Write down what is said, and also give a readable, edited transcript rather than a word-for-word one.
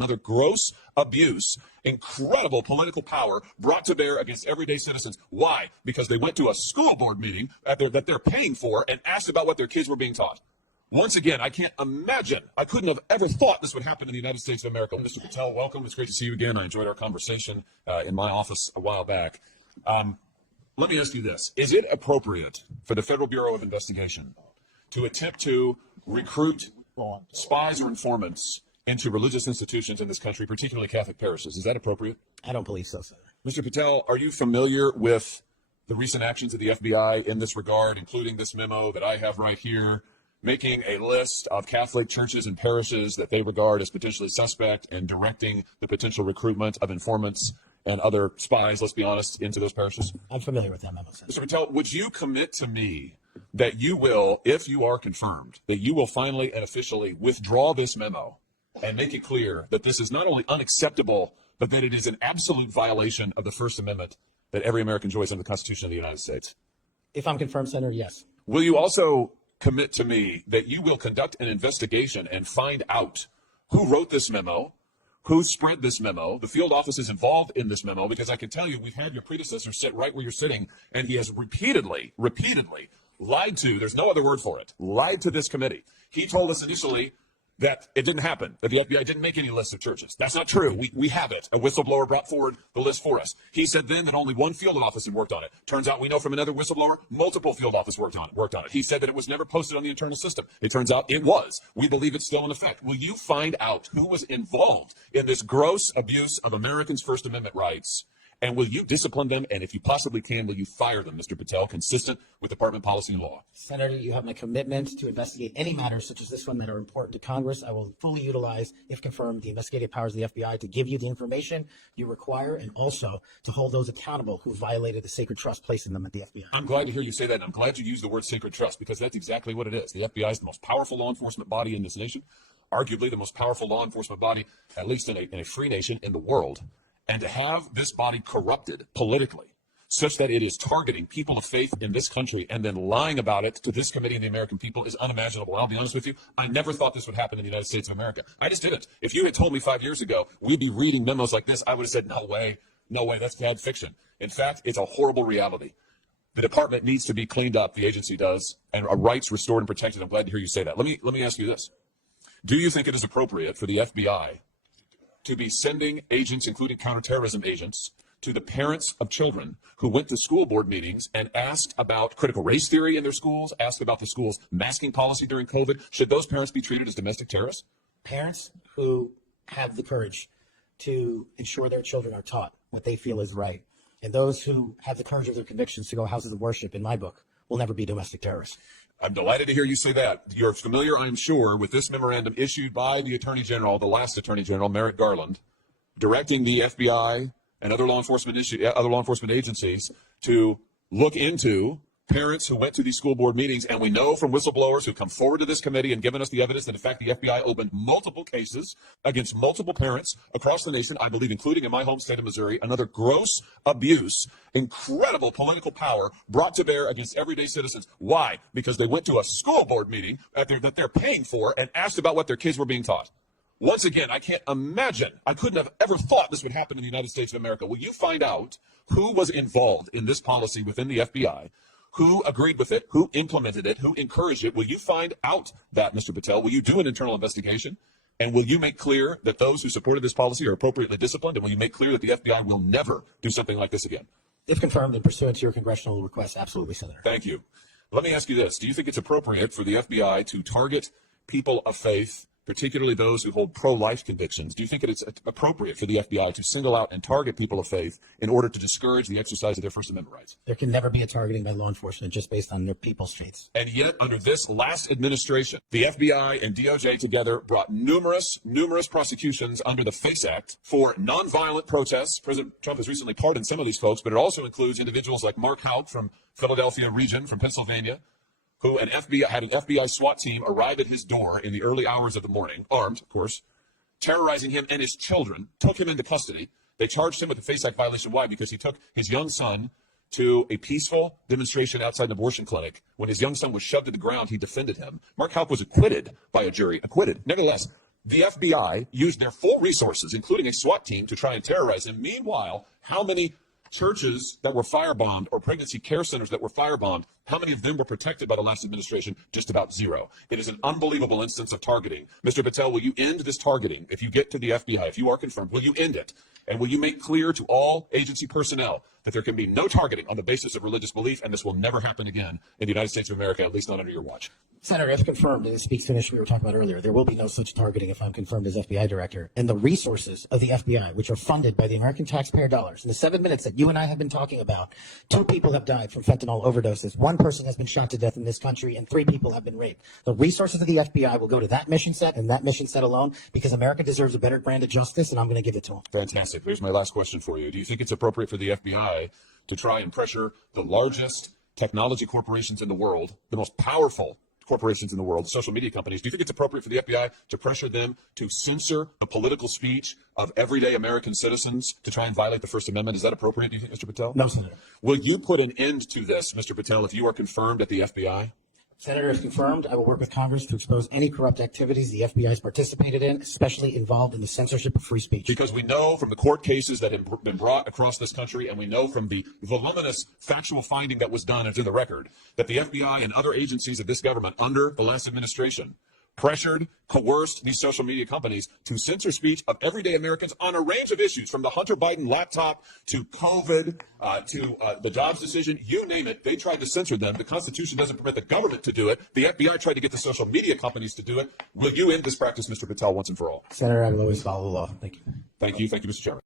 Another gross abuse, incredible political power brought to bear against everyday citizens. Why? Because they went to a school board meeting that they're paying for and asked about what their kids were being taught. Once again, I can't imagine. I couldn't have ever thought this would happen in the United States of America. Mr. Patel, welcome. It's great to see you again. I enjoyed our conversation in my office a while back. Let me ask you this. Is it appropriate for the Federal Bureau of Investigation to attempt to recruit spies or informants into religious institutions in this country, particularly Catholic parishes? Is that appropriate? I don't believe so, Senator. Mr. Patel, are you familiar with the recent actions of the FBI in this regard, including this memo that I have right here, making a list of Catholic churches and parishes that they regard as potentially suspect and directing the potential recruitment of informants and other spies, let's be honest, into those parishes? I'm familiar with that memo, Senator. Mr. Patel, would you commit to me that you will, if you are confirmed, that you will finally and officially withdraw this memo and make it clear that this is not only unacceptable, but that it is an absolute violation of the First Amendment that every American enjoys under the Constitution of the United States? If I'm confirmed, Senator, yes. Will you also commit to me that you will conduct an investigation and find out who wrote this memo, who spread this memo, the field offices involved in this memo? Because I can tell you, we've had your predecessor sit right where you're sitting, and he has repeatedly lied to, there's no other word for it, lied to this committee. He told us initially that it didn't happen, that the FBI didn't make any lists of churches. That's not true. We have it. A whistleblower brought forward the list for us. He said then that only one field office had worked on it. Turns out we know from another whistleblower, multiple field offices worked on it. He said that it was never posted on the internal system. It turns out it was. We believe it's still in effect. Will you find out who was involved in this gross abuse of Americans' First Amendment rights? And will you discipline them? And if you possibly can, will you fire them, Mr. Patel, consistent with department policy and law? Senator, you have my commitment to investigate any matters such as this one that are important to Congress. I will fully utilize, if confirmed, the investigative powers of the FBI to give you the information you require and also to hold those accountable who violated the sacred trust placed in them at the FBI. I'm glad to hear you say that, and I'm glad you use the word sacred trust, because that's exactly what it is. The FBI is the most powerful law enforcement body in this nation, arguably the most powerful law enforcement body, at least in a free nation in the world. And to have this body corrupted politically such that it is targeting people of faith in this country and then lying about it to this committee and the American people is unimaginable. I'll be honest with you. I never thought this would happen in the United States of America. I just didn't. If you had told me 5 years ago we'd be reading memos like this, I would have said, no way, that's bad fiction. In fact, it's a horrible reality. The department needs to be cleaned up, the agency does, and rights restored and protected. I'm glad to hear you say that. Let me ask you this. Do you think it is appropriate for the FBI to be sending agents, including counterterrorism agents, to the parents of children who went to school board meetings and asked about critical race theory in their schools, asked about the school's masking policy during COVID? Should those parents be treated as domestic terrorists? Parents who have the courage to ensure their children are taught what they feel is right, and those who have the courage of their convictions to go houses of worship, in my book, will never be domestic terrorists. I'm delighted to hear you say that. You're familiar, I'm sure, with this memorandum issued by the Attorney General, the last Attorney General, Merrick Garland, directing the FBI and other law enforcement agencies to look into parents who went to these school board meetings. And we know from whistleblowers who come forward to this committee and given us the evidence that, in fact, the FBI opened multiple cases against multiple parents across the nation, I believe, including in my home state of Missouri. Another gross abuse, incredible political power brought to bear against everyday citizens. Why? Because they went to a school board meeting that they're paying for and asked about what their kids were being taught. Once again, I can't imagine. I couldn't have ever thought this would happen in the United States of America. Will you find out who was involved in this policy within the FBI? Who agreed with it, who implemented it, who encouraged it? Will you find out that, Mr. Patel? Will you do an internal investigation? And will you make clear that those who supported this policy are appropriately disciplined? And will you make clear that the FBI will never do something like this again? If confirmed and pursuant to your congressional request, absolutely, Senator. Thank you. Let me ask you this. Do you think it's appropriate for the FBI to target people of faith, particularly those who hold pro-life convictions? Do you think it's appropriate for the FBI to single out and target people of faith in order to discourage the exercise of their First Amendment rights? There can never be a targeting by law enforcement just based on their people's traits. And yet, under this last administration, the FBI and DOJ together brought numerous prosecutions under the FACE Act for nonviolent protests. President Trump has recently pardoned some of these folks, but it also includes individuals like Mark Houck from Philadelphia region, from Pennsylvania, who had an FBI SWAT team arrive at his door in the early hours of the morning, armed, of course, terrorizing him and his children, took him into custody. They charged him with a FACE Act violation. Why? Because he took his young son to a peaceful demonstration outside an abortion clinic. When his young son was shoved to the ground, he defended him. Mark Houck was acquitted by a jury, acquitted. Nevertheless, The FBI used their full resources, including a SWAT team, to try and terrorize him. Meanwhile, how many churches that were firebombed or pregnancy care centers that were firebombed, how many of them were protected by the last administration? Just about zero. It is an unbelievable instance of targeting. Mr. Patel, will you end this targeting? If you get to the FBI, if you are confirmed, will you end it? And will you make clear to all agency personnel that there can be no targeting on the basis of religious belief, and this will never happen again in the United States of America, at least not under your watch? Senator, if confirmed, and it speaks to an issue we were talking about earlier, there will be no such targeting if I'm confirmed as FBI director. And the resources of the FBI, which are funded by the American taxpayer dollars, in the 7 minutes that you and I have been talking about, 2 people have died from fentanyl overdoses, 1 person has been shot to death in this country, and 3 people have been raped. The resources of the FBI will go to that mission set and that mission set alone, because America deserves a better brand of justice, and I'm going to give it to them. Fantastic. Here's my last question for you. Do you think it's appropriate for the FBI to try and pressure the largest technology corporations in the world, the most powerful corporations in the world, social media companies? Do you think it's appropriate for the FBI to pressure them to censor the political speech of everyday American citizens to try and violate the First Amendment? Is that appropriate, do you think, Mr. Patel? No, Senator. Will you put an end to this, Mr. Patel, if you are confirmed at the FBI? Senator, if confirmed, I will work with Congress to expose any corrupt activities the FBI has participated in, especially involved in the censorship of free speech. Because we know from the court cases that have been brought across this country, and we know from the voluminous factual finding that was done into the record, that the FBI and other agencies of this government under the last administration pressured, coerced these social media companies to censor speech of everyday Americans on a range of issues, from the Hunter Biden laptop to COVID to the jobs decision, you name it. They tried to censor them. The Constitution doesn't permit the government to do it. The FBI tried to get the social media companies to do it. Will you end this practice, Mr. Patel, once and for all? Senator, I will always follow the law. Thank you. Thank you. Thank you, Mr. Chairman.